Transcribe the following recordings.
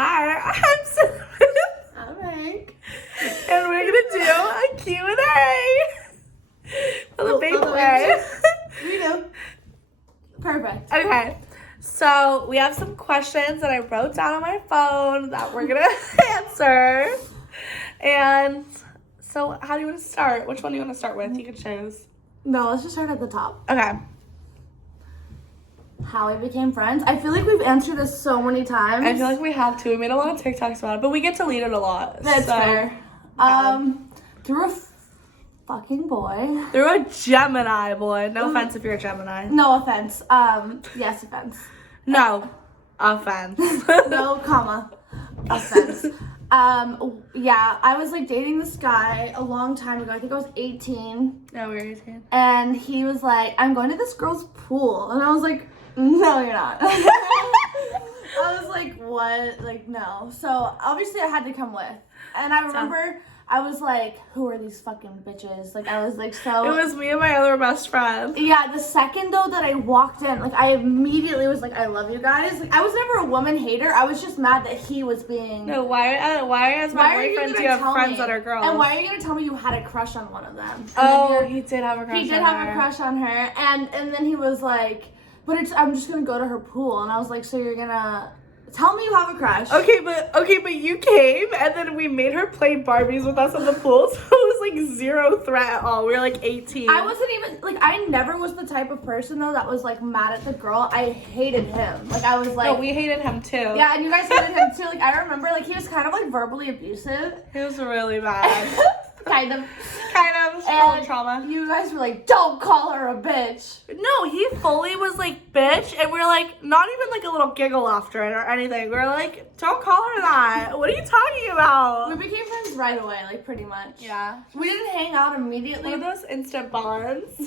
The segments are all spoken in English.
Hi, I'm Cinnamon. I'm Hank. And we're gonna do a Q&A. The big way. We do. Perfect. Okay, so we have some questions that I wrote down on my phone that we're gonna answer. And so how do you want to start? Which one do you want to start with? You can choose. No, let's just start at the top. Okay. How we became friends. I feel like we've answered this so many times. I feel like we have to. We made a lot of TikToks about it, but we get to lead it a lot. That's so, fair. yeah. Through a fucking boy. Through a Gemini boy. No offense if you're a Gemini. No offense. Yes, offense. No offense. No comma. Offense. Yeah, I was like dating this guy a long time ago. I think I was 18. No, we're 18. And he was like, I'm going to this girl's pool. And I was like, no, you're not. I was like, what? Like, no. So obviously I had to come with. And I remember I was like, who are these fucking bitches? Like, I was like, so. It was me and my other best friend. Yeah, the second though that I walked in, like, I immediately was like, I love you guys. Like, I was never a woman hater. I was just mad that he was being. No, why as my boyfriend do you have friends that are girls? And why are you gonna tell me you had a crush on one of them? And he did have a crush on her. He did have a crush on her. And then he was like, I'm just gonna go to her pool. And I was like, so you're gonna tell me you have a crush. Okay, but you came and then we made her play Barbies with us in the pool, so it was like zero threat at all. We were like 18. I wasn't even, like, I never was the type of person though that was like mad at the girl. I hated him. Like, I was like. No, we hated him too. Yeah, and you guys hated him too. Like, I remember, like, he was kind of like verbally abusive. He was really bad. Kind of. And trauma. You guys were like, don't call her a bitch. No, he fully was like, bitch, and we were like, not even like a little giggle after it or anything. We were like, don't call her that. What are you talking about? We became friends right away, like, pretty much. Yeah. We didn't hang out immediately. One of those instant bonds.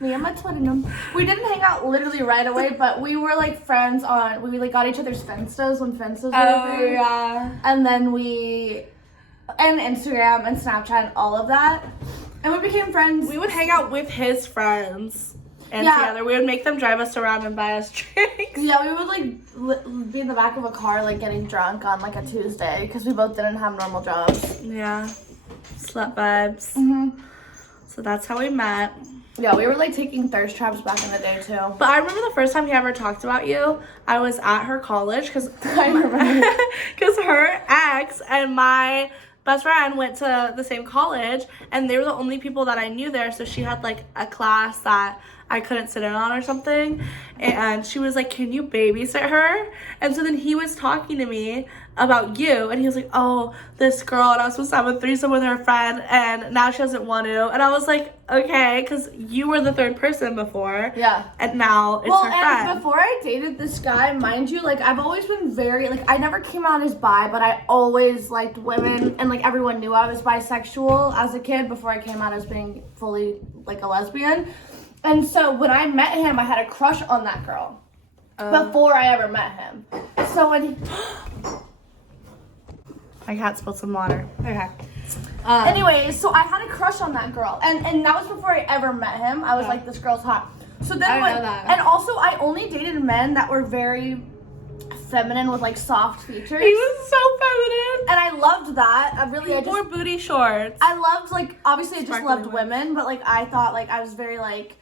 Me and my twin. We didn't hang out literally right away, but we were like friends on, we like got each other's Finstas when Finstas were Oh, big. yeah. And then and Instagram and Snapchat and all of that. And we became friends. We would hang out with his friends and together. We would make them drive us around and buy us drinks. Yeah, we would like be in the back of a car like getting drunk on like a Tuesday because we both didn't have normal jobs. Yeah. Slut vibes. Mm-hmm. So that's how we met. Yeah, we were like taking thirst traps back in the day too. But I remember the first time he ever talked about you, I was at her college because I remember. Because her ex and my best friend went to the same college, and they were the only people that I knew there. So she had like a class that I couldn't sit in on or something, and she was like, can you babysit her? And so then he was talking to me about you, and he was like, oh, this girl, and I was supposed to have a threesome with her friend, and now she doesn't want to. And I was like, okay, because you were the third person before. Yeah. And now it's her friend. And before I dated this guy, mind you, like, I've always been very, like, I never came out as bi, but I always liked women, and, like, everyone knew I was bisexual as a kid before I came out as being fully, like, a lesbian. And so when I met him, I had a crush on that girl before I ever met him. So when My cat spilled some water. Okay. Anyways, so I had a crush on that girl, and that was before I ever met him. I was like, this girl's hot. So then I know that. And also I only dated men that were very feminine with like soft features. He was so feminine. And I loved that. I wore booty shorts. I loved, like, obviously I just Sparkly loved ones. women, but like I thought like I was very like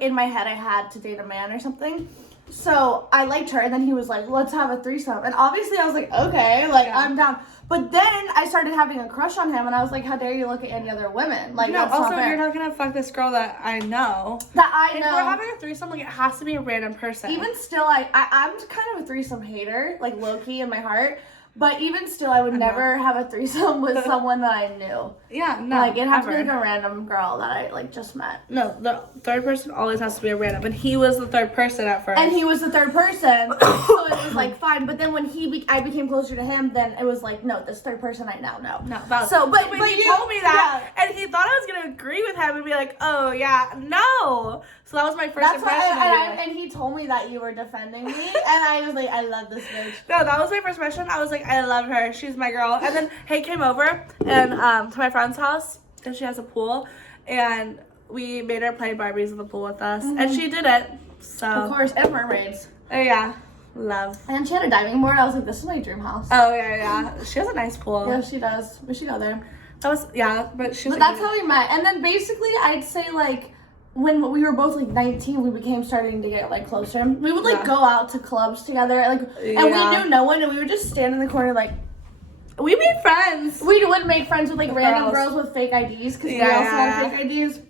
in my head I had to date a man or something. So I liked her, and then he was like, let's have a threesome. And obviously I was like, okay, like, yeah. I'm down. But then I started having a crush on him, and I was like, how dare you look at any other women? Like, no, that's also, not fair. you're not going to fuck this girl that I know. That I know. If we're having a threesome, like, it has to be a random person. Even still, I'm kind of a threesome hater, like, low-key in my heart. But even still, I would never have a threesome with someone that I knew. Yeah, no. Like, it'd have to be like a random girl that I, like, just met. No, the third person always has to be a random. And he was the third person at first. And he was the third person. So it was, like, fine. But then when I became closer to him, then it was like, no, this third person I now know. No, that was, so, but he told me that. Yeah. And he thought I was going to agree with him and be like, oh, yeah, no. So that was my first impression of you. And he told me that you were defending me. And I was like, I love this bitch. No, that was my first impression. I was like, I love her. She's my girl. And then Hank came over and to my friend's house, because she has a pool. And we made her play Barbies in the pool with us. Mm-hmm. And she did it. So of course, and mermaids. Oh, yeah. Love. And she had a diving board. I was like, this is my dream house. Oh, yeah. She has a nice pool. Yeah, she does. We should go there. That was, yeah, but she was But that's how we met. And then basically, I'd say, like, when we were both, like, 19, we became starting to get, like, closer. We would, like, go out to clubs together. Like, and we knew no one, and we would just stand in the corner, like, we made friends. We would make friends with, like, random girls with fake IDs, because we also had fake IDs.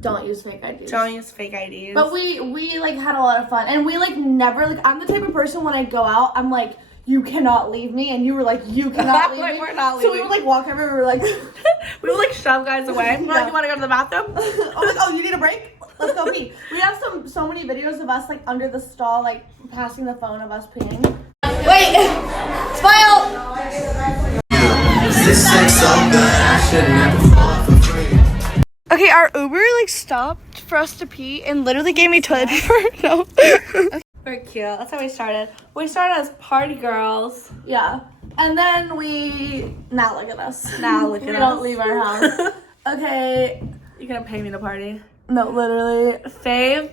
Don't use fake IDs. Don't use fake IDs. But we like had a lot of fun, and we like never like. I'm the type of person when I go out, I'm like, you cannot leave me, and you were like, you cannot leave me. We're not leaving. So we would like walk everywhere. We were like, we would like shove guys away. We're like, you want to go to the bathroom? oh, you need a break? Let's go pee. We have so many videos of us like under the stall, like passing the phone of us peeing. Wait, smile. This sex so good, I should never fall for free. Okay, our Uber like stopped for us to pee and literally gave me toilet paper. No. We're cute. That's how we started. We started as party girls. Yeah. And then now look at us. Now look at us. We don't leave our house. Okay. You're gonna pay me to party. No, literally. Fave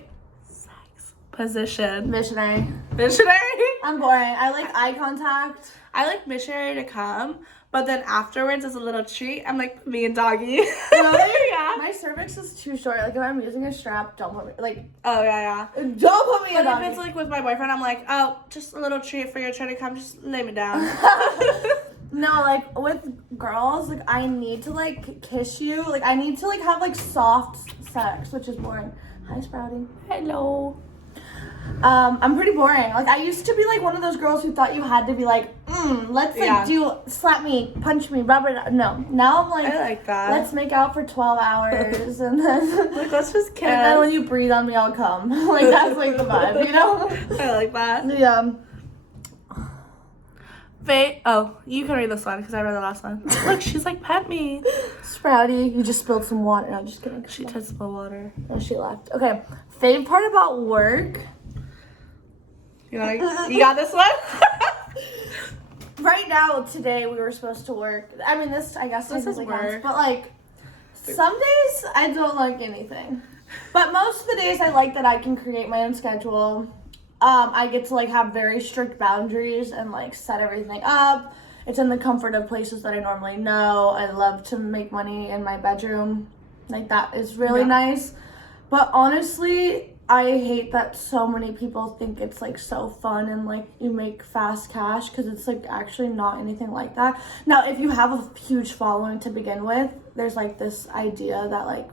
sex position. Missionary. Missionary? I'm boring. I like eye contact. I like missionary to come, but then afterwards as a little treat, I'm like me and doggy. Really? Yeah. My cervix is too short. Like if I'm using a strap, don't put me like. Oh yeah. Don't put me in. But if it's like with my boyfriend, I'm like, oh, just a little treat for your try to come. Just lay me down. No, like with girls, like I need to like kiss you. Like I need to like have like soft sex, which is boring. Hi, Sprouty. Hello. I'm pretty boring. Like I used to be like one of those girls who thought you had to be like, let's like do slap me, punch me, rub it. No, now I'm like, I like that. Let's make out for 12 hours and then like let's just kiss. And then when you breathe on me, I'll come. Like that's like the vibe, you know? I like that. Yeah. Oh, you can read this one because I read the last one. Look, she's like, pet me. Sprouty, you just spilled some water. No, just kidding. She did spill water. No, she left. Okay. Fave part about work. You got this one? Right now, today, we were supposed to work. I mean, I guess this is counts, work. but like, some days I don't like anything. But most of the days I like that I can create my own schedule. I get to like have very strict boundaries and like set everything up. It's in the comfort of places that I normally know. I love to make money in my bedroom. Like that is really nice. But honestly, I hate that so many people think it's like so fun and like you make fast cash because it's like actually not anything like that. Now, if you have a huge following to begin with, there's like this idea that like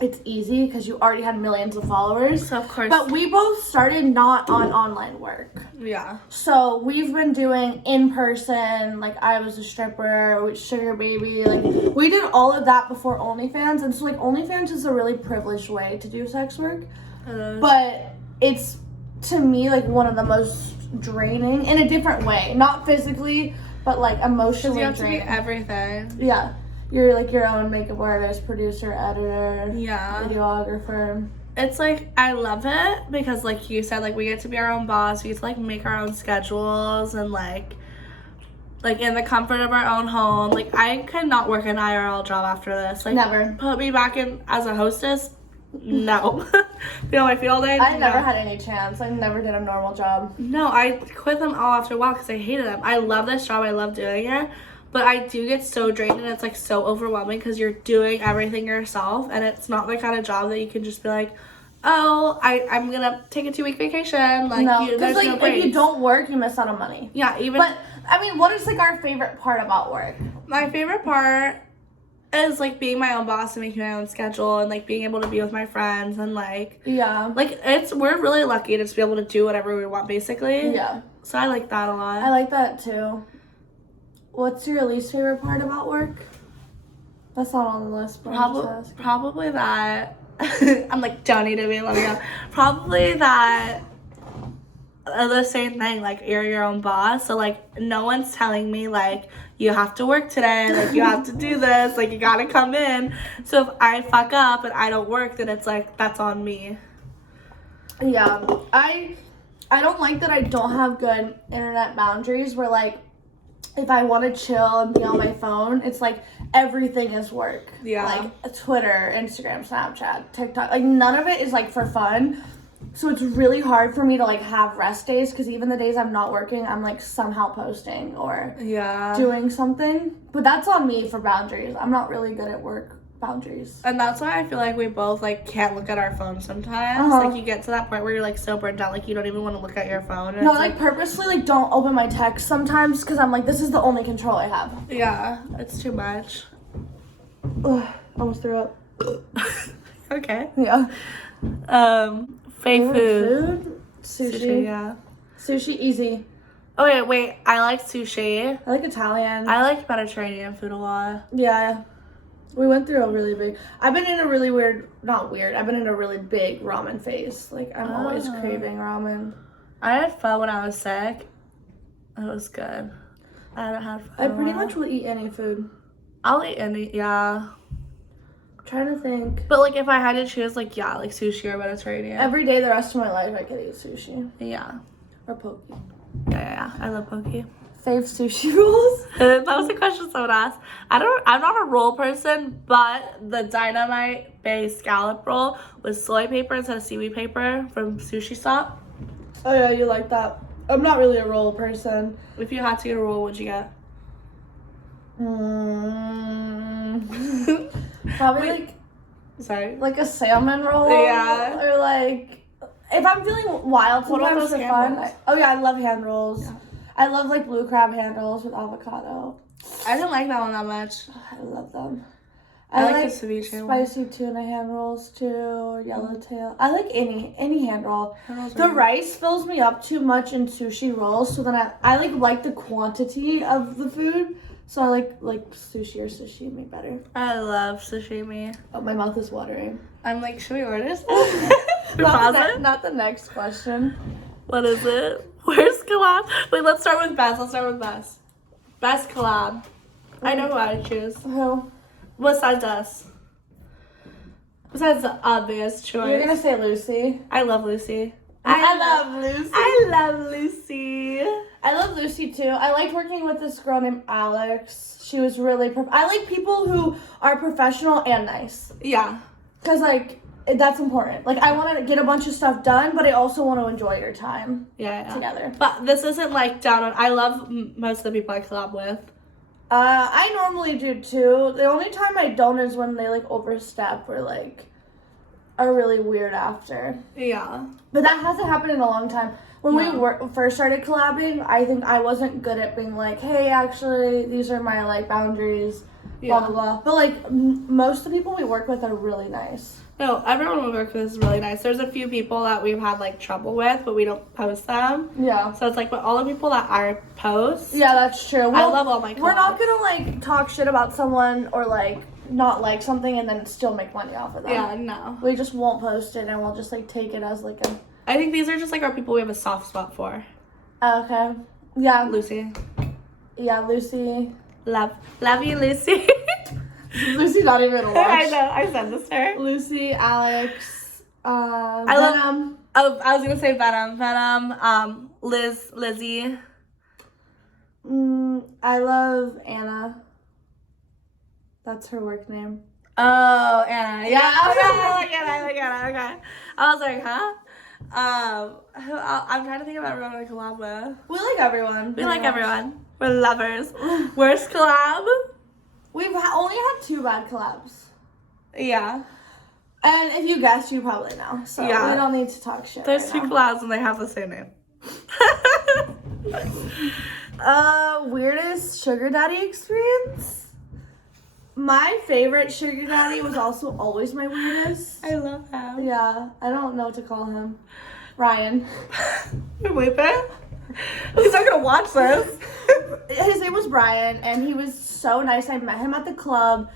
it's easy because you already had millions of followers. So of course. But we both started not on online work. Yeah. So we've been doing in person, like I was a stripper, sugar baby, like we did all of that before OnlyFans. And so like OnlyFans is a really privileged way to do sex work. But it's to me like one of the most draining in a different way. Not physically, but like emotionally draining. You have to be everything. Yeah. You're like your own makeup artist, producer, editor, videographer. It's like I love it because like you said, like we get to be our own boss, we get to like make our own schedules and like in the comfort of our own home. Like I could not work an IRL job after this. Like never. Put me back in as a hostess. No. Be on my field day. I never had any chance. I never did a normal job. No, I quit them all after a while because I hated them. I love this job. I love doing it. But I do get so drained and it's like so overwhelming because you're doing everything yourself and it's not the kind of job that you can just be like, oh, I'm gonna take a 2-week vacation. Like, no, because like no if you don't work, you miss out on money. Yeah, even. But I mean, what is like our favorite part about work? My favorite part is like being my own boss and making my own schedule and like being able to be with my friends and like we're really lucky to just be able to do whatever we want basically. Yeah. So I like that a lot. I like that too. What's your least favorite part about work? That's not on the list, but probably that. I'm like, don't need to be, let me go. Probably that the same thing, like you're your own boss, so like no one's telling me like you have to work today, like you have to do this, like you gotta come in. So if I fuck up and I don't work, then it's like that's on me. Yeah, I don't like that I don't have good internet boundaries where like if I want to chill and be on my phone, it's like everything is work. Yeah. Like Twitter, Instagram, Snapchat, TikTok. Like none of it is like for fun. So it's really hard for me to like have rest days because even the days I'm not working, I'm like somehow posting or doing something. But that's on me for boundaries. I'm not really good at work boundaries. And that's why I feel like we both like can't look at our phones sometimes. Like you get to that point where you're like so burnt out, like you don't even want to look at your phone. And no, like purposely like don't open my text sometimes because I'm like, this is the only control I have. Yeah, it's too much. Ugh, almost threw up. Okay. Yeah. Fave food. Sushi. Yeah. Sushi, easy. Okay, wait. I like sushi. I like Italian. I like Mediterranean food a lot. Yeah. We went through a really big... I've been in a really not weird. I've been in a really big ramen phase. Like, I'm always craving ramen. I had pho when I was sick. It was good. I haven't had pho. I pretty much will eat any food. I'll eat any, yeah. I'm trying to think. But, like, if I had to choose, like, yeah, like sushi or Mediterranean. Every day the rest of my life I could eat sushi. Yeah. Or poke. Yeah. I love poke. Fave sushi rolls? That was a question someone asked. I'm not a roll person, but the dynamite based scallop roll with soy paper instead of seaweed paper from Sushi Stop. Oh yeah, you like that. I'm not really a roll person. If you had to get a roll, what'd you get? Probably like Sorry. like a salmon roll. Yeah. Or like if I'm feeling wild What about sometimes those for hand fun. rolls? Oh yeah, I love hand rolls. Yeah. I love like blue crab hand rolls with avocado. I didn't like that one that much. I love them. I like like the ceviche one. spicy tuna hand rolls too, or yellowtail. I like any hand roll. Hand rolls are The good. rice fills me up too much in sushi rolls, so then I like the quantity of the food. So I like sushi or sashimi better. I love sashimi. Oh, my mouth is watering. I'm like, should we order some? We pause it? Not the next question. What is it? Where's collab? Wait, let's start with best. Best collab. I know who I would choose. Who? Besides us. Besides the obvious choice. You're gonna say Lucy. I love Lucy. I love Lucy. I love Lucy. I love Lucy too. I liked working with this girl named Alex. She was really I like people who are professional and nice. Yeah. Cause like that's important. Like I want to get a bunch of stuff done, but I also want to enjoy your time together. But this isn't like down on. I love most of the people I collab with. I normally do too. The only time I don't is when they like overstep or like are really weird after. Yeah. But that hasn't happened in a long time. When we first started collabing, I think I wasn't good at being like, hey, actually, these are my like boundaries, blah blah blah. But like most of the people we work with are really nice. No, everyone we work with is really nice. There's a few people that we've had like trouble with, but we don't post them. Yeah. So it's like, but all the people that are post. Yeah, that's true. I love all my collabs. We're not gonna like talk shit about someone or like not like something and then still make money off of them. Yeah, no. We just won't post it and we'll just like take it as like a. I think these are just like our people we have a soft spot for. Okay. Yeah. Lucy. Yeah, Lucy. Love you, Lucy. Lucy's not even a watch. I know. I said this to her. Lucy, Alex, I Venom. Oh, I was gonna say Venom. Lizzie. I love Anna. That's her work name. Oh, Anna. Yeah. Okay. I like Anna. Okay. I was like, huh? I'm trying to think of everyone I collab with. We like everyone. We like everyone. We're lovers. Worst collab? We've only had 2 bad collabs. Yeah. And if you guessed, you probably know. So we don't need to talk shit. There's right 2 now. collabs and they have the same name. Weirdest sugar daddy experience? My favorite sugar daddy was also always my weirdest. I love him. Yeah, I don't know what to call him. Ryan. Wait, Ben? He's not gonna watch this. His name was Brian, and he was so nice. I met him at the club,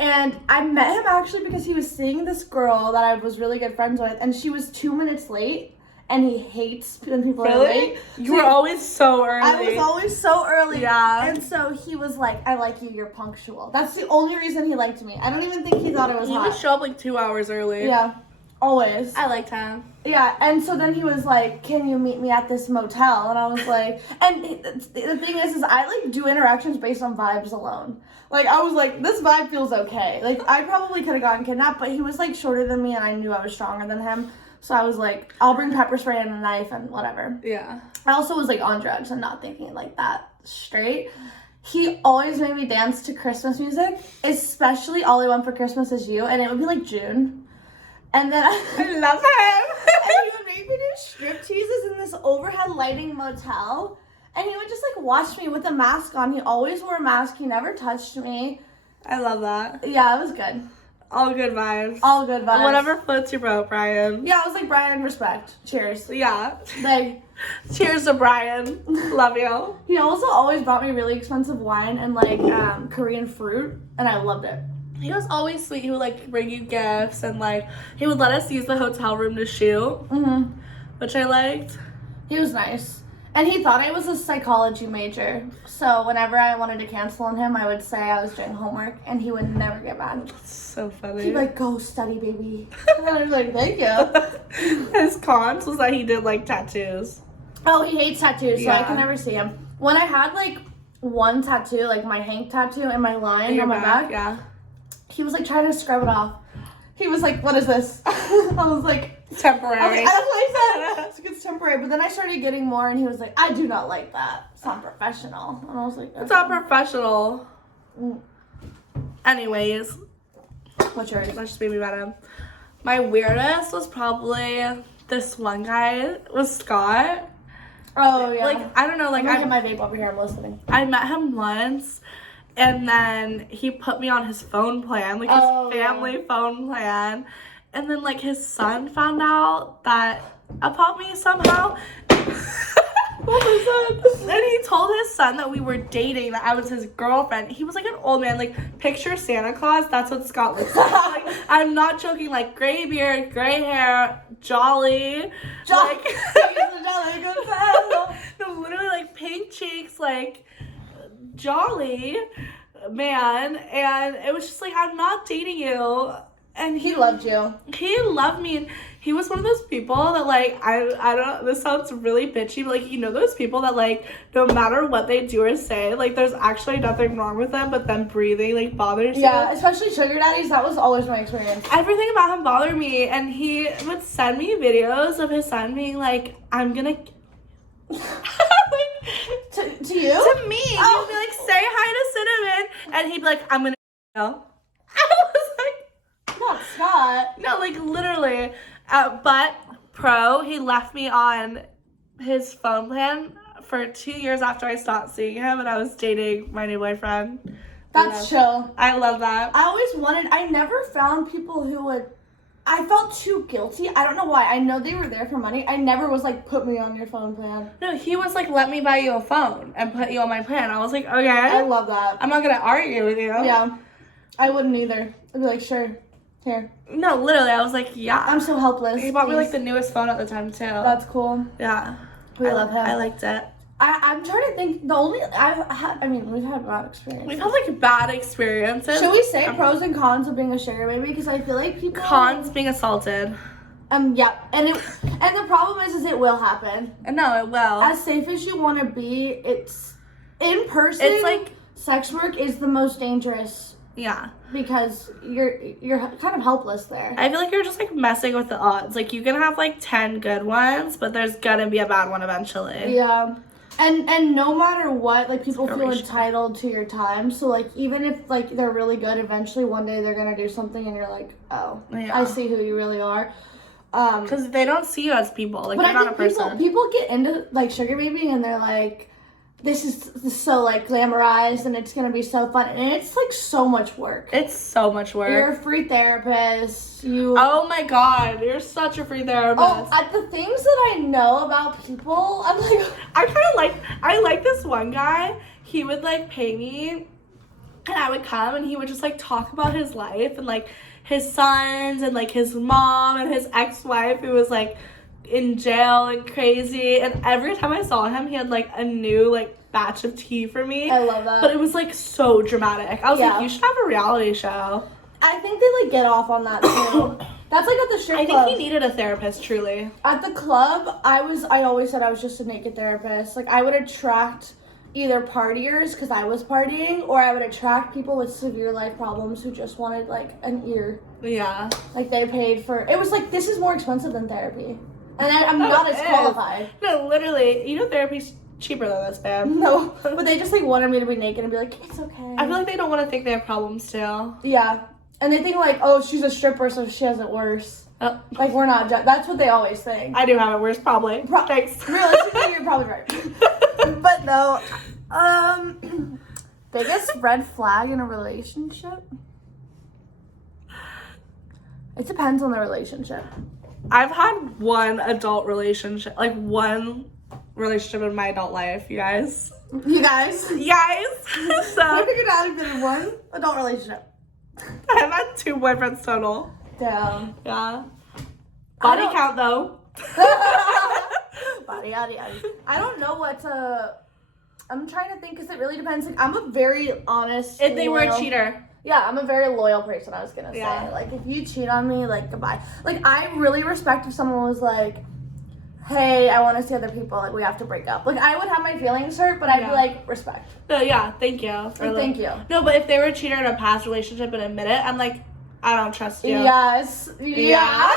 and I met him actually because he was seeing this girl that I was really good friends with, and she was 2 minutes late. And he hates when people are late. You were always so early. I was always so early. Yeah. And so he was like, I like you, you're punctual. That's the only reason he liked me. I don't even think he thought it was He hot. would show up like 2 hours early. Yeah, always. I liked him. Yeah, and so then he was like, can you meet me at this motel? And I was like, and the thing is I like do interactions based on vibes alone. Like, I was like, this vibe feels okay. Like, I probably could have gotten kidnapped, but he was like shorter than me and I knew I was stronger than him. So I was like, I'll bring pepper spray and a knife and whatever. Yeah. I also was like on drugs and not thinking like that straight. He always made me dance to Christmas music, especially All I Want for Christmas Is You, and it would be like June. And then I love him. and he would make me do strip teases in this overhead lighting motel. And he would just like watch me with a mask on. He always wore a mask. He never touched me. I love that. Yeah, it was good. All good vibes. All good vibes. Whatever floats your boat, Brian. Yeah, I was like, Brian, respect. Cheers. Yeah. Like, Cheers to Brian. Love you. he also always brought me really expensive wine and like Korean fruit, and I loved it. He was always sweet. He would like bring you gifts and like he would let us use the hotel room to shoot, which I liked. He was nice. And he thought I was a psychology major. So whenever I wanted to cancel on him, I would say I was doing homework, and he would never get mad. So funny. He'd be like, go study, baby. And I was like, thank you. His cons was that he did like tattoos. Oh, he hates tattoos, so I Yeah. can never see him. When I had like one tattoo, like my Hank tattoo and my line on my back, Yeah. he was like trying to scrub it off. He was like, what is this? I was like, Temporary. I was like, that's what I said. It's like, it's temporary. But then I started getting more, and he was like, I do not like that. It's not professional. And I was like, It's not professional. Mm. Anyways, What's yours? that just made me mad at him. My weirdest was probably this one guy was Scott. Oh, yeah. Like, I don't know, like I'm gonna get my vape over here. I'm listening. I met him once, and then he put me on his phone plan, like his Oh, family phone plan. And then, like, his son found out that about me somehow. Oh my son. And he told his son that we were dating, that I was his girlfriend. He was like an old man, like, picture Santa Claus. That's what Scott looks like. Like, I'm not joking, like, gray beard, gray hair, jolly. Jolly. Like, no, literally, like, pink cheeks, like, jolly man. And it was just like, I'm not dating you. And He loved you. He loved me, and he was one of those people that, like, I don't, this sounds really bitchy, but, like, you know those people that, like, no matter what they do or say, like, there's actually nothing wrong with them, but them breathing, like, bothers Yeah, you. especially sugar daddies. That was always my experience. Everything about him bothered me, and he would send me videos of his son being like, I'm gonna... like, To you? to me, Oh. he'd be like, say hi to Cinnamon, and he'd be like, I'm gonna... No. I was like... Not Scott. No, like literally. But he left me on his phone plan for 2 years after I stopped seeing him, and I was dating my new boyfriend. That's chill. I love that. I never found people who would, I felt too guilty. I don't know why. I know they were there for money. I never was like, put me on your phone plan. No, he was like, let me buy you a phone and put you on my plan. I was like, okay. I love that. I'm not gonna argue with you. Yeah. I wouldn't either. I'd be like, sure. Here. No, literally, I was like, yeah. I'm so helpless. He bought me like please. the newest phone at the time too. That's cool. Yeah. We love him. I liked it. I'm trying to think. The only we've had bad experiences. We've had like bad experiences. Should we say pros and cons of being a sugar baby? Because I feel like people. Cons being assaulted. Yeah, and the problem is it will happen. No, it will. As safe as you want to be, it's in person. It's like, sex work is the most dangerous yeah. because you're kind of helpless there. I feel like you're just like messing with the odds. Like you can have like 10 good ones, but there's gonna be a bad one eventually. Yeah. And no matter what, like people feel Inspiration. entitled to your time. So like even if like they're really good, eventually one day they're gonna do something and you're like, oh, Yeah. I see who you really are. Because they don't see you as people. Like But you're I not a think person. people get into like sugar babying and they're like, this is so like glamorized and it's gonna be so fun, and it's like so much work. It's so much work. You're a free therapist. Oh my god, you're such a free therapist. Oh, at the things that I know about people, I'm like, I like this one guy. He would like pay me, and I would come, and he would just like talk about his life and like his sons and like his mom and his ex-wife who was like in jail and crazy. And every time I saw him, he had like a new like batch of tea for me. I love that. But it was like so dramatic. I was Yeah. like, you should have a reality show. I think they like get off on that too. That's like at the strip I club. think he needed a therapist, truly. At the club, I always said I was just a naked therapist. Like I would attract either partiers, because I was partying, or I would attract people with severe life problems who just wanted, like, an ear. Yeah. Like, they paid for... It was like, this is more expensive than therapy. And I'm not as qualified. No, literally, therapy's cheaper than this, man. No, but they just, like, wanted me to be naked and be like, it's okay. I feel like they don't want to think they have problems, too. Yeah. And they think, like, oh, she's a stripper, so she has it worse. Oh. Like, we're not... That's what they always think. I do have it worse, probably. Thanks. Realistically, you're probably right. But no. Biggest red flag in a relationship? It depends on the relationship. I've had one adult relationship, like one relationship in my adult life, you guys. You guys? So I figured out I've been in one adult relationship. I've had 2 boyfriends total. Damn. Yeah. Body count though. Body. I don't know what to... I'm trying to think because it really depends. Like, I'm a very honest... If they were a cheater. Yeah, I'm a very loyal person, I was gonna say. Yeah. Like, if you cheat on me, like, goodbye. Like, I really respect if someone was like, hey, I want to see other people, like, we have to break up. Like, I would have my feelings hurt, but I'd be like, respect. No, yeah, thank you. Like, thank you. No, but if they were a cheater in a past relationship and admit it, I'm like, I don't trust you. Yes. Yeah.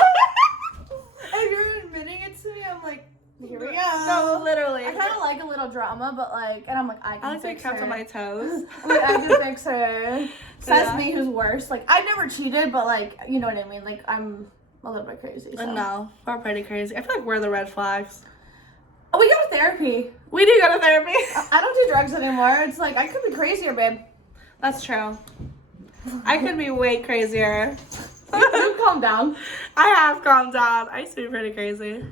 If you're admitting it to me, I'm like, here we go. No, literally. I kind of like a little drama, but like, and I'm like, I can like to be fix kept her. on my toes. I'm like, I can fix her. Says Yeah. me who's worse. Like, I've never cheated, but like, you know what I mean? Like, I'm a little bit crazy. So. No, we're pretty crazy. I feel like we're the red flags. Oh, we go to therapy. We do go to therapy. I don't do drugs anymore. It's like, I could be crazier, babe. That's true. I could be way crazier. You calm down. I have calmed down. I used to be pretty crazy.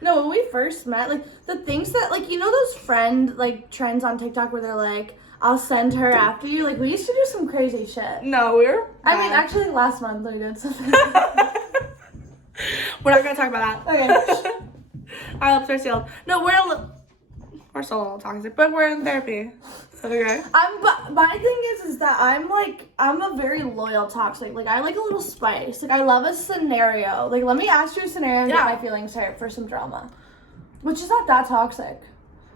No, when we first met, like, the things that, like, you know those like, trends on TikTok where they're like, I'll send her after you? Like, we used to do some crazy shit. No, we were I mean, actually, last month we did something. We're not going to talk about that. Okay. Our lips are sealed. No, we're still a little toxic, but we're in therapy. Okay. But my thing is that I'm a very loyal toxic. Like, I like a little spice. Like, I love a scenario. Like, let me ask you a scenario and get my feelings hurt for some drama. Which is not that toxic.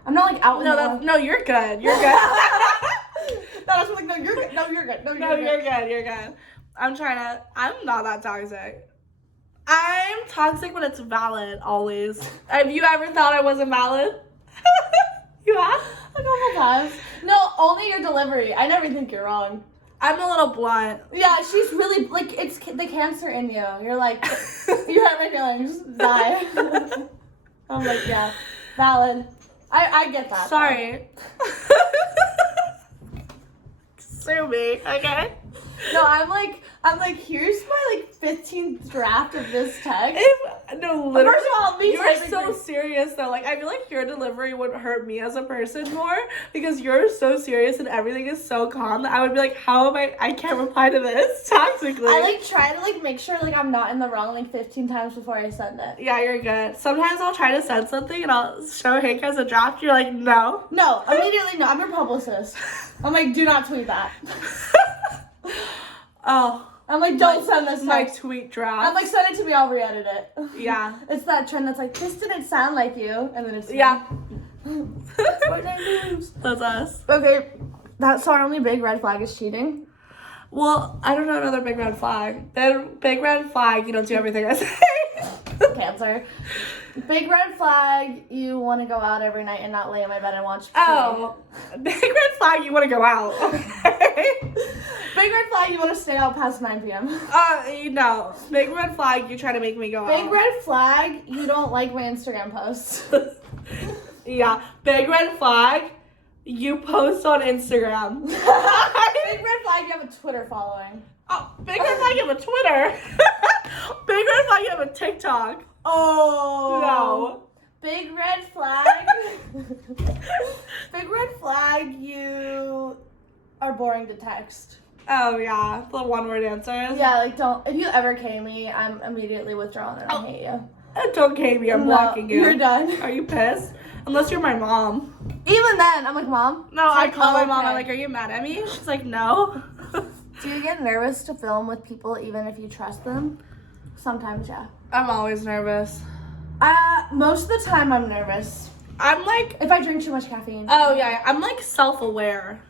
I'm not, like, out No, you're good. You're good. I was like, no, you're good. No, you're good. No, You're good. You're good. I'm not that toxic. I'm toxic when it's valid, always. Have you ever thought I wasn't valid? You have? A couple times. No, only your delivery. I never think you're wrong. I'm a little blunt. Yeah, she's really, like, it's the cancer in you. You're like, you hurt my feelings. Die. I'm like, yeah, valid. I get that. Sorry. Sue me, okay? No, I'm like, here's my, 15th draft of this text. No, literally. First of all, me you're typing so things. serious though. Like, I feel like your delivery would hurt me as a person more because you're so serious and everything is so calm that I would be like, how am I can't reply to this toxically. I try to make sure I'm not in the wrong 15 times before I send it. Yeah, you're good. Sometimes I'll try to send something and I'll show Hank as a draft. You're like, no. No, immediately no. I'm your publicist. I'm like, do not tweet that. Oh. I'm like, don't send this My text. tweet draft. I'm like, send it to me, I'll re-edit it. Yeah. It's that trend that's like, this didn't sound like you, and then it's Yeah. What names? That's us. Okay, that's our only big red flag is cheating. Well, I don't know another big red flag. Big red flag, you don't do everything I say. Cancer. Big red flag, you want to go out every night and not lay in my bed and watch TV. Oh, big red flag, you want to go out. Okay. Big red flag, you want to stay out past 9 p.m. No. Big red flag, you try to make me go out. Big red flag, you don't like my Instagram posts. Yeah. Big red flag, you post on Instagram. Big red flag, you have a Twitter following. Oh, big red flag, you have a Twitter. Big red flag, you have a TikTok. Oh. No. Big red flag. Big red flag, you are boring to text. Oh, yeah. The one-word answers. Yeah, don't. If you ever K me, I'm immediately withdrawn and I hate you. Don't K me, I'm blocking you. You're done. Are you pissed? Unless you're my mom. Even then, I'm like, Mom. No, I call my okay. mom. I'm like, are you mad at me? She's like, no. Do you get nervous to film with people even if you trust them? Sometimes, yeah. I'm always nervous. Most of the time I'm nervous. I'm like, If I drink too much caffeine. oh yeah, I'm like self-aware.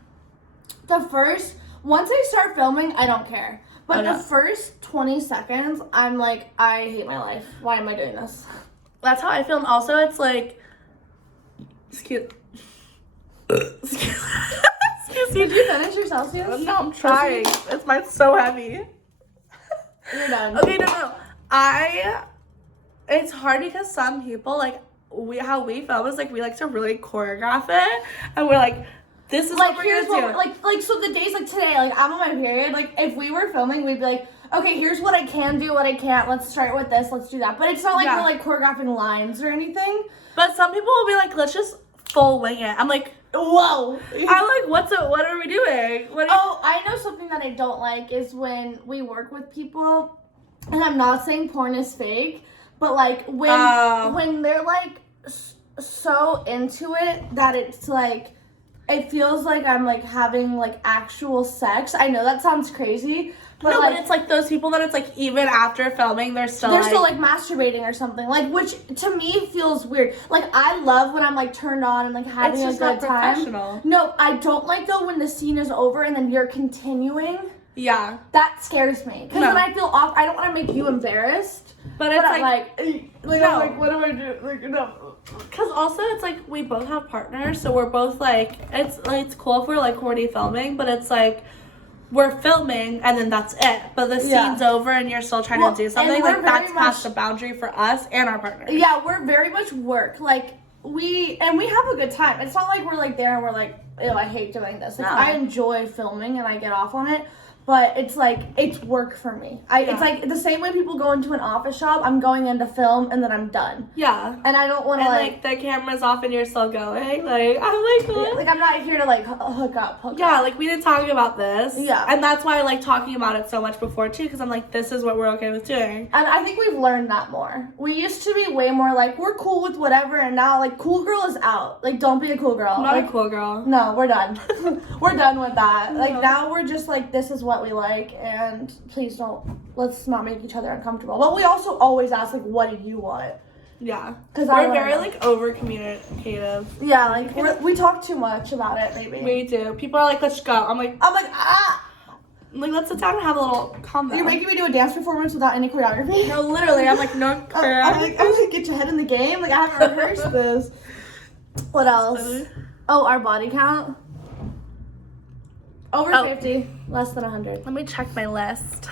Once I start filming, I don't care. But Oh, no. the first 20 seconds, I'm like, I hate my life. Why am I doing this? That's how I feel. And also, it's like, excuse me. Did you finish your Celsius? No, I'm trying. Mine's so heavy. You're done. Okay, no. It's hard because some people, like, how we film is, like, we like to really choreograph it. And we're like, this is Like, what here's we're what, gonna do. so the days, like, today, like, I'm on my period. Like, if we were filming, we'd be like, okay, here's what I can do, what I can't. Let's start with this. Let's do that. But it's not like Yeah. we're, like, choreographing lines or anything. But some people will be like, let's just full wing it. I'm like, Whoa. I'm like, what are we doing? Oh, I know something that I don't like is when we work with people, and I'm not saying porn is fake, but like when they're like so into it that it's like it feels like I'm like having like actual sex. I know that sounds crazy, but no, like but it's like those people that it's like even after filming they're still like masturbating or something, like, which to me feels weird. Like, I love when I'm like turned on and like having it's just a good not time. professional. No, I don't like though when the scene is over and then you're continuing. Yeah. That scares me because then I feel off. I don't want to make you embarrassed. But it's I'm like no. I'm like, what do I do? Like, no. because also it's like we both have partners, so we're both like it's cool if we're like already filming, but it's like we're filming and then that's it. But the scene's over and you're still trying to do something. Like that's past the boundary for us and our partners. Yeah, we're very much work. Like we have a good time. It's not like we're like there and we're like, ew, I hate doing this. Like, No. I enjoy filming and I get off on it. But it's like, it's work for me. It's like the same way people go into an office job, I'm going in to film and then I'm done. Yeah. And I don't want to like the camera's off and you're still going. Like, I'm like, what? Like, I'm not here to like hook up. Yeah, like we didn't talk about this. Yeah. And that's why I like talking about it so much before too, because I'm like, this is what we're okay with doing. And I think we've learned that more. We used to be way more like, we're cool with whatever, and now like, cool girl is out. Like, don't be a cool girl. I'm not like, a cool girl. No, we're done. We're done with that. Like, No. now we're just like, this is what we like, and please let's not make each other uncomfortable. But we also always ask, like, what do you want? Yeah. 'Cause we're very like over communicative. Yeah, like, we talk too much about it, maybe. We do. People are like, let's go. I'm like, let's sit down and have a little calm down. You're making me do a dance performance without any choreography? No, literally. I'm like, no I'm like, get your head in the game. Like, I haven't rehearsed this. What else? Oh, our body count? Over 50, less than 100. Let me check my list.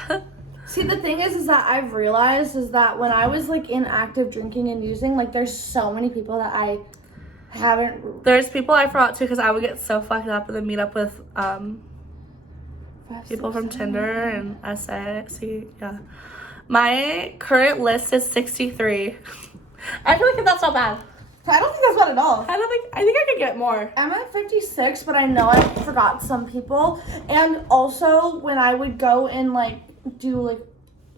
See, the thing is that I've realized is that when I was, like, in active drinking and using, like, there's so many people that I haven't... There's people I forgot too, because I would get so fucked up and then meet up with people from Tinder and SA. Yeah. My current list is 63. I feel like that's not bad. I don't think that's bad at all. I think I could get more. I'm at 56, but I know I forgot some people. And also, when I would go and, like, do, like,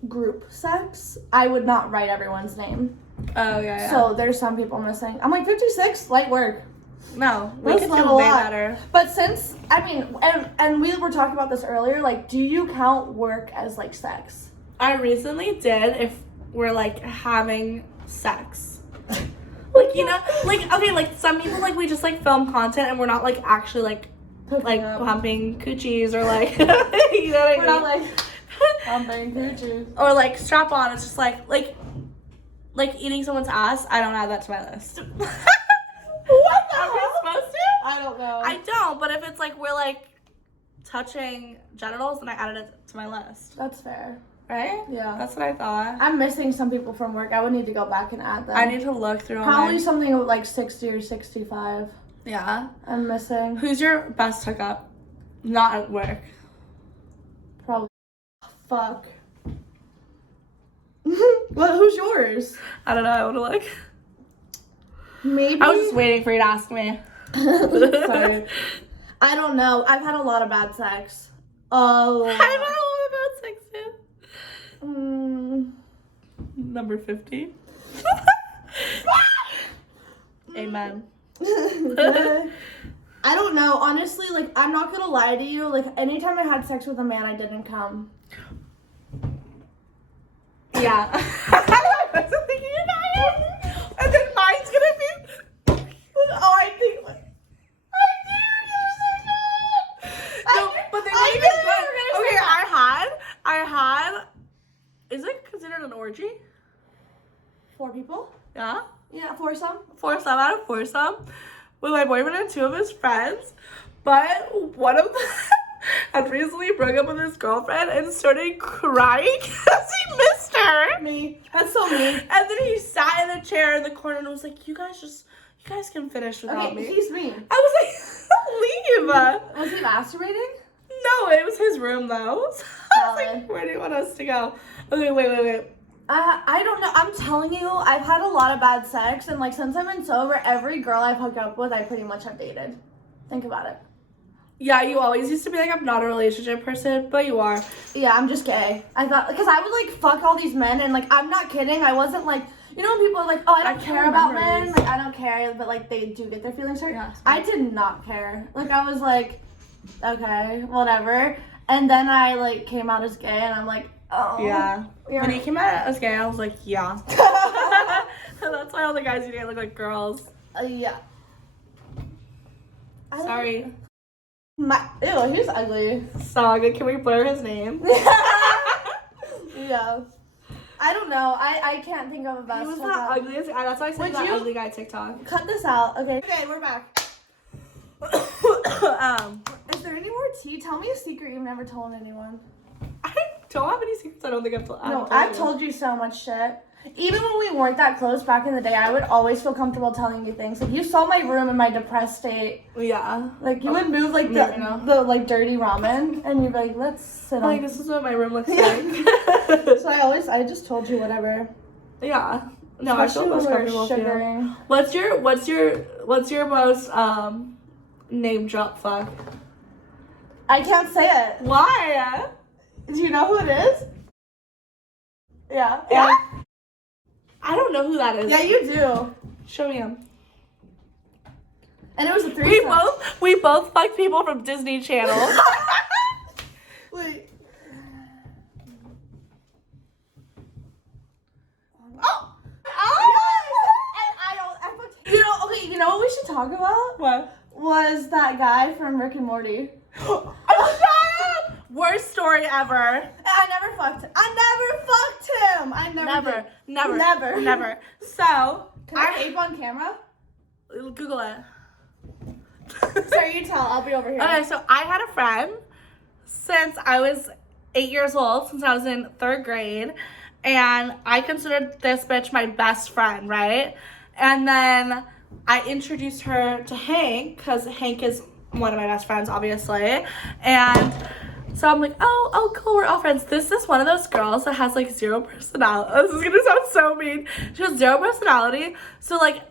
group sex, I would not write everyone's name. Oh, yeah. So there's some people missing. I'm like, 56, light work. No, we That's could not do a way lot. better. But since, I mean, and we were talking about this earlier, like, do you count work as, like, sex? I recently did if we're, like, having sex. Like, you know, like, okay, like, some people, like, we just, like, film content and we're not, like, actually, like pumping coochies or, like, you know what I mean? We're not, like, pumping coochies. Or, like, strap on. It's just, like eating someone's ass. I don't add that to my list. What the Are we hell? supposed to? I don't know. I don't, but if it's, like, we're, like, touching genitals, then I added it to my list. That's fair. Right? Yeah. That's what I thought. I'm missing some people from work. I would need to go back and add them. I need to look through all Probably mine. something like 60 or 65. Yeah. I'm missing. Who's your best hookup? Not at work. Probably. Fuck. Well, who's yours? I don't know. I want to look. Maybe. I was just waiting for you to ask me. Sorry. I don't know. I've had a lot of bad sex. Oh. I've had a lot about sex too. Number 50. Amen. I don't know. Honestly, like, I'm not gonna lie to you. Like, anytime I had sex with a man, I didn't come. Yeah. I wasn't thinking about it. And then mine's gonna be. orgy. 4 people? Yeah. Yeah, foursome. Foursome out of foursome with my boyfriend and 2 of his friends. But one of them had recently broke up with his girlfriend and started crying because he missed her. Me. That's so mean. And then he sat in the chair in the corner and was like, you guys can finish without me. He's mean. I was like, leave. Was he masturbating? No, it was his room though. So I was Valid. like, where do you want us to go? Okay, wait. I don't know. I'm telling you, I've had a lot of bad sex, and like since I've been sober, every girl I've hooked up with, I pretty much have dated. Think about it. Yeah, you always used to be like, I'm not a relationship person, but you are. Yeah, I'm just gay. I thought, because I would like fuck all these men, and like I'm not kidding. I wasn't like, you know when people are like, oh, I don't care about men, like I don't care, but like they do get their feelings hurt. Yeah, I did not care. Like I was like, okay, whatever. And then I like came out as gay, and I'm like, oh. Yeah. Yeah. When he came out as gay, I was like, yeah. That's why all the guys you date look like girls. Yeah. Sorry. Ew, he's ugly. Saga, can we blur his name? Yeah. I don't know. I can't think of a best. He was not ugly. That's why I said Would that you- ugly guy TikTok. Cut this out. Okay, we're back. Is there any more tea? Tell me a secret you've never told anyone. I don't have any secrets. I don't think I've told. No, I've told you so much shit. Even when we weren't that close back in the day, I would always feel comfortable telling you things. Like you saw my room in my depressed state. Yeah. Like you would move like No. the like dirty ramen, and you'd be like, let's sit Like on. this is what my room looks like. So I just told you whatever. Yeah. No, I feel Especially most when comfortable we're with you. sugaring. What's your most name drop fuck? I can't say it. Why? Do you know who it is? Yeah. Yeah. I don't know who that is. Yeah, you do. Show me him. And it was a threesome. We both fucked people from Disney Channel. Wait. Oh! You know what we should talk about? What? Was that guy from Rick and Morty. Oh, shut up! Worst story ever. I never fucked him. I never did. Never. So, Can I ape on camera? Google it. Sorry, you tell. I'll be over here. Okay, so I had a friend since I was 8 years old, since I was in 3rd grade, and I considered this bitch my best friend, right? And then I introduced her to Hank, because Hank is one of my best friends, obviously, and so I'm like, oh, cool, we're all friends. This is one of those girls that has, like, 0 personality. This is gonna sound so mean. She has 0 personality, so, like,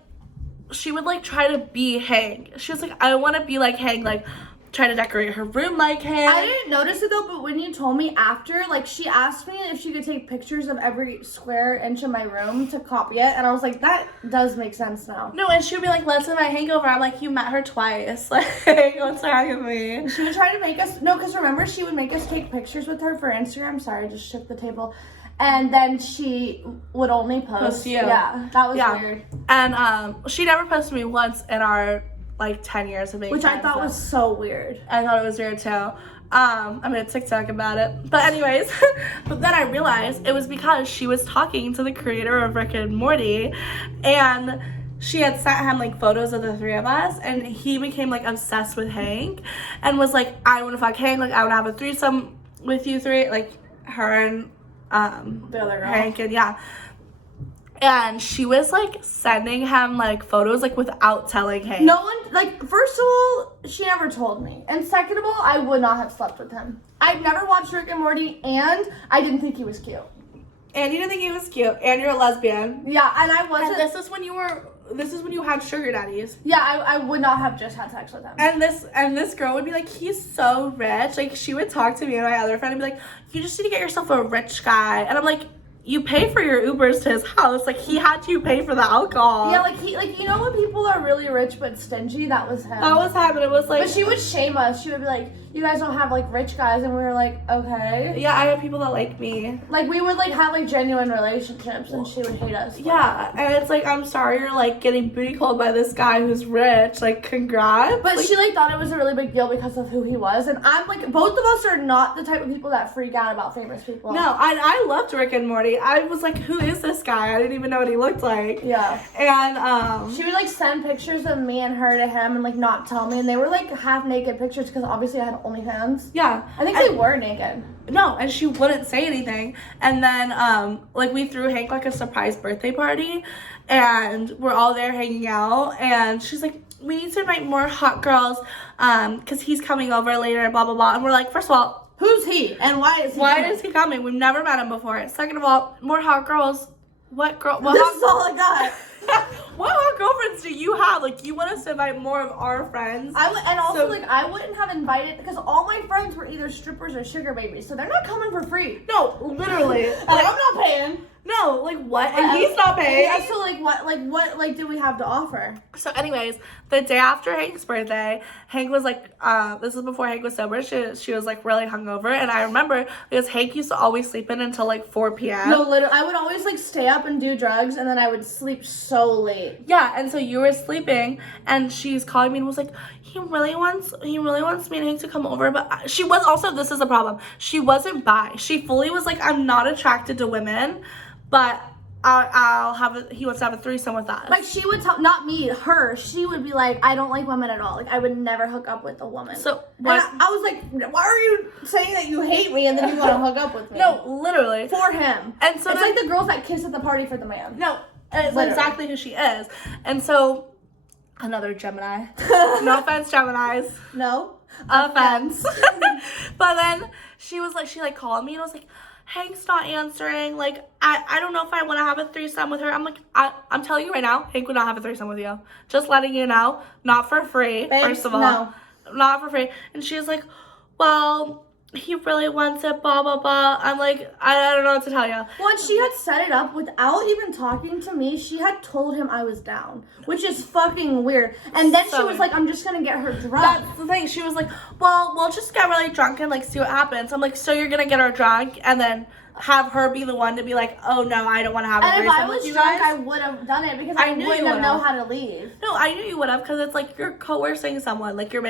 she would, like, try to be Hank. She was like, I want to be like Hank, like, try to decorate her room like Hank. I didn't notice it though, but when you told me after, like she asked me if she could take pictures of every square inch of my room to copy it, and I was like, that does make sense now. No, and she would be like, let's invite Hank over. I'm like, you met her twice. Like, what's wrong with me? She would try to make us, no, because remember she would make us take pictures with her for Instagram. Sorry, I just shook the table. And then she would only post you. Yeah, that was weird. And she never posted me once in our, like, 10 years of being Which I friends, thought so. was so weird. I thought it was weird too. I made a TikTok about it. But anyways, but then I realized it was because she was talking to the creator of Rick and Morty, and she had sent him like photos of the 3 of us, and he became like obsessed with Hank and was like, I want to fuck Hank, like I want to have a threesome with you 3, like her and The other girl. Hank, and yeah. And she was like sending him like photos like without telling Hank. No one, like, first of all, she never told me. And second of all, I would not have slept with him. I've never watched Rick and Morty, and I didn't think he was cute. And you didn't think he was cute, and you're a lesbian. Yeah, and I wasn't. And this is when you had sugar daddies. Yeah, I would not have just had sex with him. And this girl would be like, he's so rich. Like, she would talk to me and my other friend and be like, you just need to get yourself a rich guy. And I'm like, you pay for your Ubers to his house. Like, he had to pay for the alcohol. Yeah, like you know when people are really rich but stingy, that was him. That was him, and it was like, But she would shame us. She would be like, you guys don't have like rich guys, and we were like, okay. Yeah, I have people that like me. Like we would like have like genuine relationships, and she would hate us. Yeah, and it's like, I'm sorry you're like getting booty called by this guy who's rich. Like, congrats. But like, she like thought it was a really big deal because of who he was, and I'm like, both of us are not the type of people that freak out about famous people. no, I loved Rick and Morty. I was like, who is this guy? I didn't even know what he looked like. Yeah. And she would like send pictures of me and her to him and like not tell me, and they were like half naked pictures because obviously I had OnlyFans. yeah, I think they were naked. No, and she wouldn't say anything. And then like we threw Hank like a surprise birthday party, and we're all there hanging out, and she's like, we need to invite more hot girls because he's coming over later, blah blah blah. And we're like, first of all, Who's he and why is he coming? is he coming? We've never met him before. Second of all, more hot girls. What girl? What This hot, is all I got. what hot girlfriends do you have? Like, you want us to invite more of our friends? And also, So- like, I wouldn't have invited, because all my friends were either strippers or sugar babies, so they're not coming for free. No, literally. And I'm not paying. No, like what? And he's not paying. Yeah, so, what do we have to offer? So anyways, the day after Hank's birthday, Hank was like, this was before Hank was sober, she was like really hungover, and I remember because Hank used to always sleep in until like 4 p.m. No, literally, I would always, like, stay up and do drugs, and then I would sleep so late. Yeah, and so you were sleeping, and she's calling me and was like, he really wants me and Hank to come over, but she was also, this is the problem, she wasn't bi. She fully was like, I'm not attracted to women, but he wants to have a threesome with us. Like, she would tell, not me, her, she would be like, I don't like women at all. Like, I would never hook up with a woman. So, and what? I was like, why are you saying that you hate me and then you want to hook up with me? No, literally. For him. And so it's then- like the girls that kiss at the party for the man. No, it's Literally. exactly who she is. And so, another Gemini. No offense, Geminis. No? Offense. But then she called me and was like, Hank's not answering. Like, I don't know if I want to have a threesome with her. I'm like, I'm telling you right now, Hank would not have a threesome with you. Just letting you know. Not for free, Babes, first of all. no. Not for free. And she's like, well, he really wants it, blah, blah, blah. I'm like, I don't know what to tell you. Well, and she had set it up without even talking to me. She had told him I was down, which is fucking weird. And then she So was like, I'm just going to get her drunk. That's the thing. She was like, well, we'll just get really drunk and, like, see what happens. I'm like, so you're going to get her drunk and then have her be the one to be like, oh, no, I don't want to have a And if threesome I with was you drunk, guys. I would have done it because I I knew wouldn't you have known would've. how to leave. No, I knew you would have because it's like you're coercing someone. Like, you're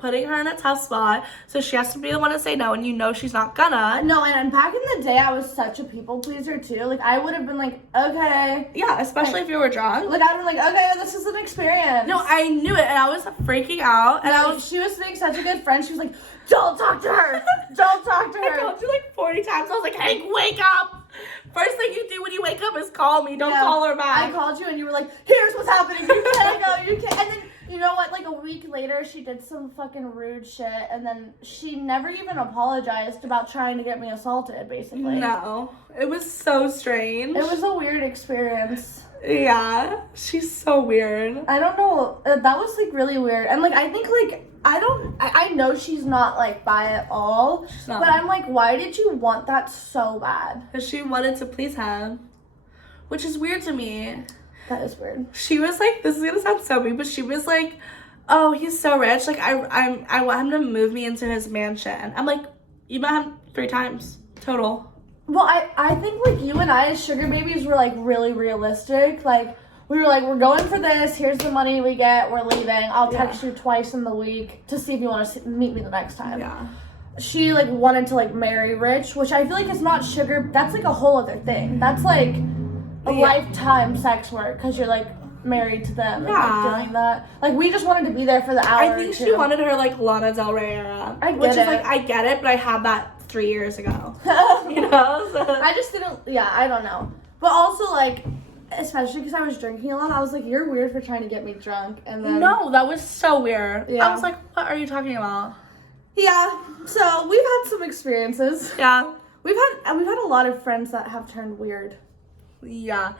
putting her in a tough spot, so she has to be the one to say no, and you know she's not gonna. No, and back in the day, I was such a people pleaser, too. Like, I would have been like, okay. Yeah, especially if you were drunk. Like, I'd been like, okay, this is an experience. No, I knew it, and I was freaking out, and She was being such a good friend. She was like, don't talk to her. Don't talk to I her. called you like 40 times. I was like, Hank, wake up! First thing you do when you wake up is call me. Don't call her back. I called you and you were like, here's what's happening. You can't go. You can't. And then, you know what? Like a week later, she did some fucking rude shit. And then she never even apologized about trying to get me assaulted, basically. No, it was so strange. It was a weird experience. Yeah, she's so weird. I don't know. That was like really weird. And like, I think like, I know she's not like bi at all. She's not. But I'm like, why did you want that so bad? Because she wanted to please him, which is weird to me. That is weird. She was like, this is gonna sound so mean, but she was like, oh, he's so rich. Like, I want him to move me into his mansion. I'm like, you met him 3 times total. Well, I think like you and I as sugar babies were like really realistic. Like we were like, we're going for this. Here's the money we get. We're leaving. I'll text you twice in the week to see if you want to meet me the next time. Yeah. She like wanted to like marry rich, which I feel like is not sugar. That's like a whole other thing. That's like a lifetime sex work because you're like married to them and like doing that. Like we just wanted to be there for the hour. I think she wanted her like Lana Del Rey era. I get which is it. like, I get it, but I had that 3 years ago. You know? So. I just didn't. Yeah, I don't know. But also like, especially because I was drinking a lot, I was like, you're weird for trying to get me drunk. And then No, that was so weird. Yeah. I was like, what are you talking about? yeah. So we've had some experiences. Yeah. We've had a lot of friends that have turned weird. Yeah.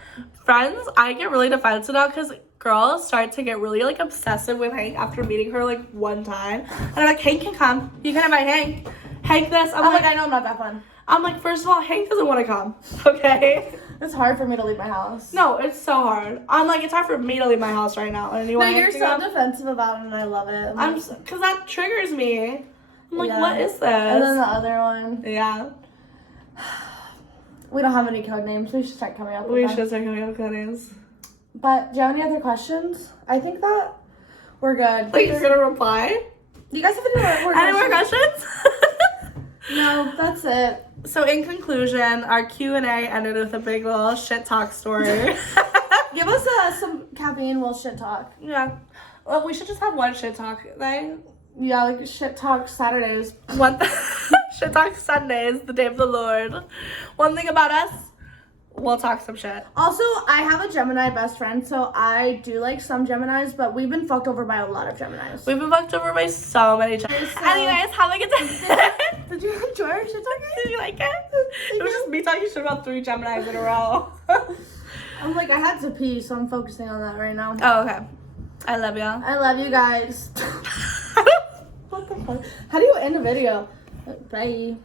Friends, I get really defensive now because girls start to get really like obsessive with Hank after meeting her like one time. And I'm like, Hank can come. You can invite Hank. Hank this. I'm like, I know I'm not that fun. I'm like, first of all, Hank doesn't want to come. Okay? It's hard for me to leave my house. No, it's so hard. I'm like, it's hard for me to leave my house right now. And you No, want you're Hank to so come? defensive about it, and I love it. Because that triggers me. I'm like, Yeah. what is this? And then the other one. Yeah. We don't have any code names. We should start coming up with We them. should start coming up with code names. But do you have any other questions? I think that we're good. Like, you're gonna reply? You guys have any more Any more questions? questions? No, that's it. So in conclusion, our Q&A ended with a big little shit talk story. Give us some caffeine. We'll shit talk. Yeah. Well, we should just have one shit talk thing. Yeah, like shit talk Saturdays. One shit talk Sundays, the day of the Lord. One thing about us, we'll talk some shit. Also, I have a Gemini best friend, so I do like some Geminis, but we've been fucked over by a lot of Geminis. We've been fucked over by so many times. So- Anyways, have a good day. Did you enjoy our shit talk? Did you like it? It was just me talking shit about 3 Geminis in a row. I'm like, I had to pee, so I'm focusing on that right now. Oh, okay. I love y'all. I love you guys. What the fuck? How do you end a video? Bye.